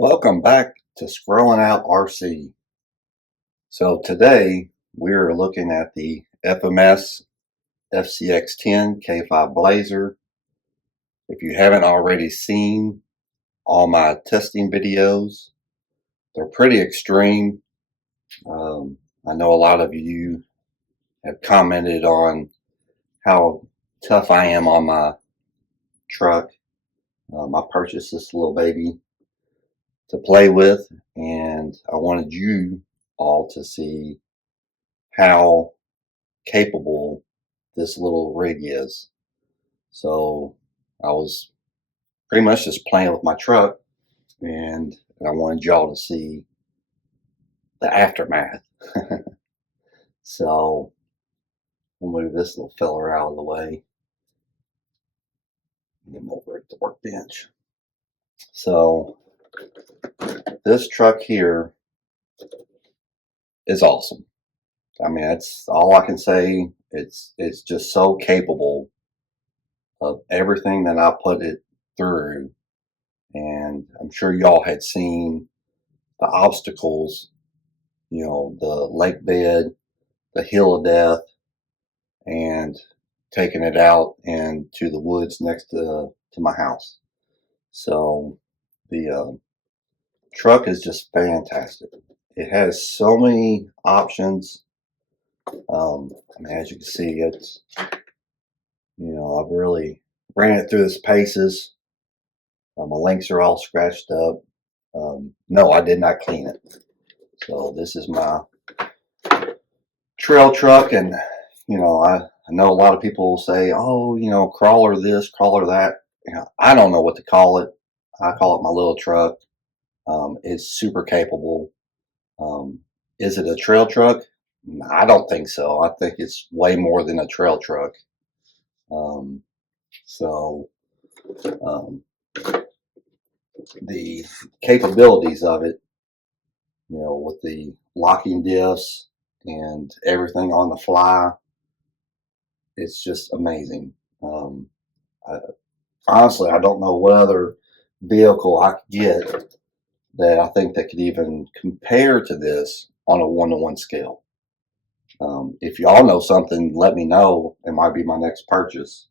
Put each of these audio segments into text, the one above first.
Welcome back to Squirreling Out RC. So today we're looking at the FMS FCX10 K5 Blazer. If you haven't already seen all my testing videos, they're pretty extreme. I know a lot of you have commented on how tough I am on my truck. I purchased this little baby to play with, and I wanted you all to see how capable this little rig is. So I was pretty much just playing with my truck, and I wanted y'all to see the aftermath. So we'll move this little feller out of the way. Get him over at the workbench. So this truck here is awesome. I mean, that's all I can say. It's just so capable of everything that I put it through. And I'm sure y'all had seen the obstacles, you know, the lake bed, the hill of death, and taking it out into the woods next to my house. So the truck is just fantastic. It has so many options. I mean, as you can see, it's, you know, I've really ran it through its paces. My links are all scratched up. No, I did not clean it. So this is my trail truck, and you know, I know a lot of people will say, oh, you know, crawler this, crawler that. You know, I don't know what to call it. I call it my little truck. It's super capable. Is it a trail truck? I don't think so. I think it's way more than a trail truck. So the capabilities of it, you know, with the locking diffs and everything on the fly, it's just amazing. Honestly, I don't know what other vehicle I could get that I think that could even compare to this on a one-to-one scale. If y'all know something, let me know. It might be my next purchase.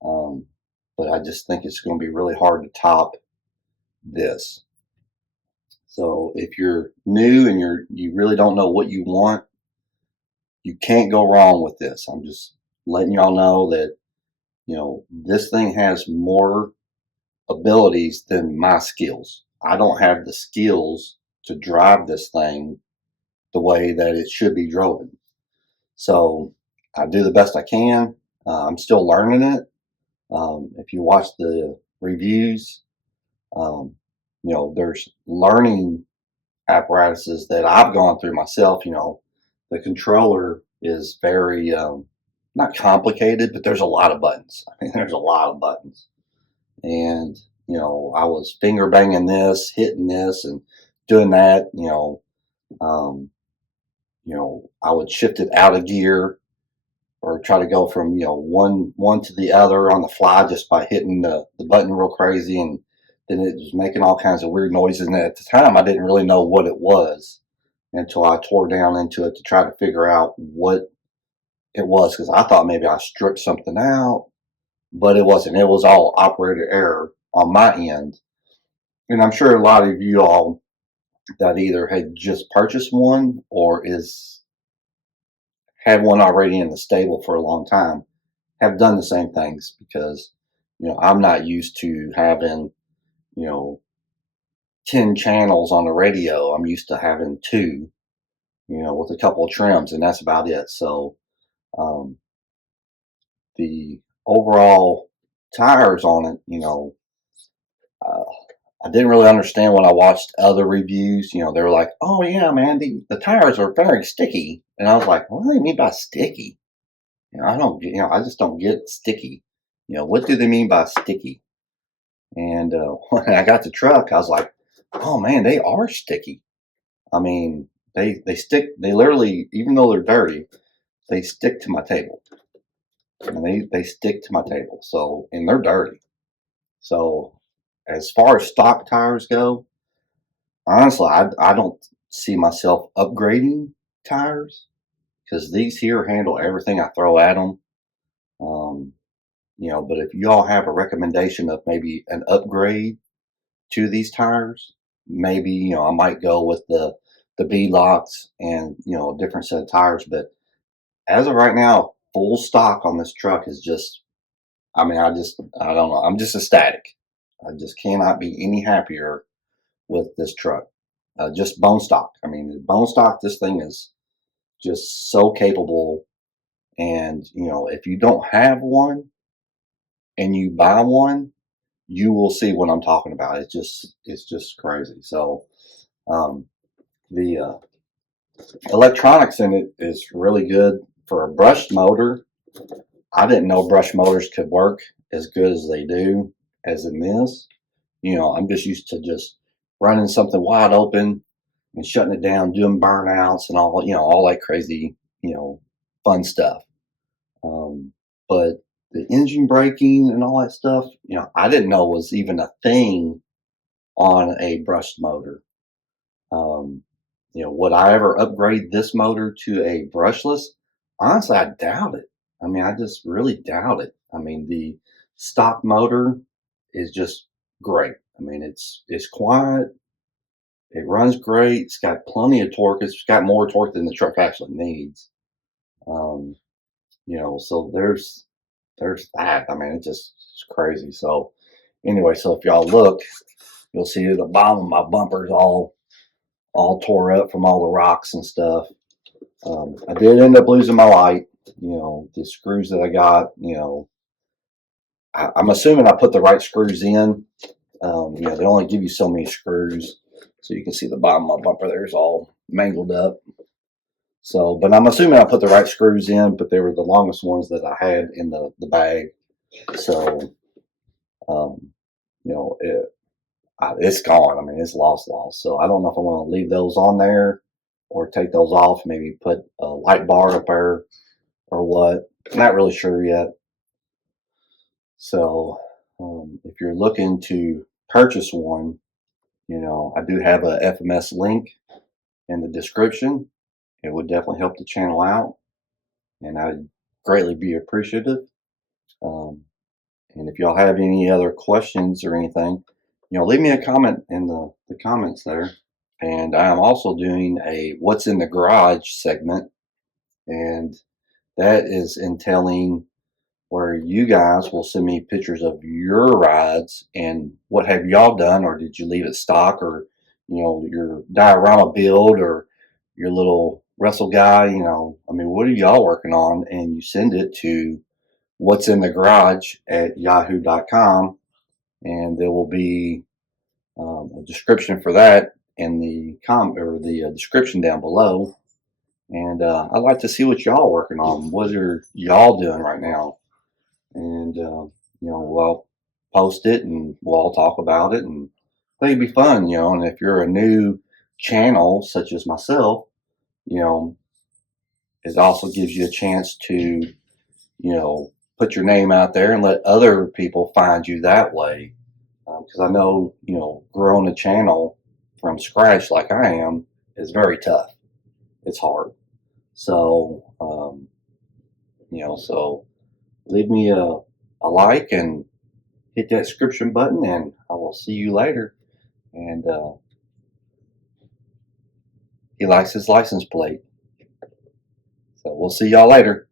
But I just think it's going to be really hard to top this. So if you're new and you really don't know what you want, you can't go wrong with this. I'm just letting y'all know that, you know, this thing has more abilities than my skills. I don't have the skills to drive this thing the way that it should be driven. So I do the best I can. I'm still learning it. If you watch the reviews, you know, there's learning apparatuses that I've gone through myself. You know, the controller is very, not complicated, but there's a lot of buttons. I mean, there's a lot of buttons. And, you know, I was finger banging this, hitting this and doing that, you know, I would shift it out of gear or try to go from, you know, one to the other on the fly just by hitting the button real crazy, and then it was making all kinds of weird noises. And at the time I didn't really know what it was until I tore down into it to try to figure out what it was, because I thought maybe I stripped something out, but it wasn't. It was all operator error on my end. And I'm sure a lot of you all that either had just purchased one or had one already in the stable for a long time have done the same things, because, you know, I'm not used to having, you know, 10 channels on the radio. I'm used to having 2, you know, with a couple of trims, and that's about it. So the overall tires on it, you know, I didn't really understand when I watched other reviews. You know, they were like, oh yeah, man, the tires are very sticky. And I was like, what do they mean by sticky? You know, I just don't get sticky. You know, what do they mean by sticky? And when I got the truck, I was like, oh man, they are sticky. I mean, they stick, they literally, even though they're dirty, they stick to my table. And they stick to my table. So, and they're dirty. So as far as stock tires go, honestly, I don't see myself upgrading tires because these here handle everything I throw at them. You know, but if you all have a recommendation of maybe an upgrade to these tires, maybe, you know, I might go with the B locks and, you know, a different set of tires. But as of right now, full stock on this truck is just, I mean, I don't know. I'm just ecstatic. I just cannot be any happier with this truck. Just bone stock. I mean, bone stock, this thing is just so capable. And, you know, if you don't have one and you buy one, you will see what I'm talking about. It's just crazy. So, the electronics in it is really good for a brushed motor. I didn't know brush motors could work as good as they do as in this. You know, I'm just used to just running something wide open and shutting it down, doing burnouts and all, you know, all that crazy, you know, fun stuff. But the engine braking and all that stuff, you know, I didn't know was even a thing on a brushed motor. Um, you know, would I ever upgrade this motor to a brushless? Honestly, I doubt it. I mean, I just really doubt it. I mean, the stock motor is just great. I mean, it's quiet. It runs great. It's got plenty of torque. It's got more torque than the truck actually needs. Um, you know, so there's that. I mean, it's crazy. So anyway, so if y'all look, you'll see the bottom of my bumper's all tore up from all the rocks and stuff. I did end up losing my light. You know, the screws that I got, you know, I'm assuming I put the right screws in. You know, they only give you so many screws. So you can see the bottom of my bumper there's all mangled up. So, but I'm assuming I put the right screws in, but they were the longest ones that I had in the bag. So, um, you know, it's gone. I mean, it's lost. So I don't know if I want to leave those on there or take those off, maybe put a light bar up there or what. I'm not really sure yet. So if you're looking to purchase one, you know, I do have a FMS link in the description. It would definitely help the channel out, and I'd greatly be appreciative. Um, and if y'all have any other questions or anything, you know, leave me a comment in the comments there. And I am also doing a What's in the Garage segment, and that is entailing where you guys will send me pictures of your rides and what have y'all done, or did you leave it stock, or, you know, your diorama build or your little wrestle guy, you know, I mean, what are y'all working on? And you send it to what's in the garage at yahoo.com, and there will be a description for that in the description down below. And I'd like to see what y'all working on. What are y'all doing right now? And you know, we'll post it and we'll all talk about it, and I think it'd be fun, you know. And if you're a new channel such as myself, you know, it also gives you a chance to, you know, put your name out there and let other people find you that way. Because I know, you know, growing a channel from scratch like I am is very tough. It's hard. So, you know, so leave me a like and hit that subscription button, and I will see you later. And he likes his license plate. So we'll see y'all later.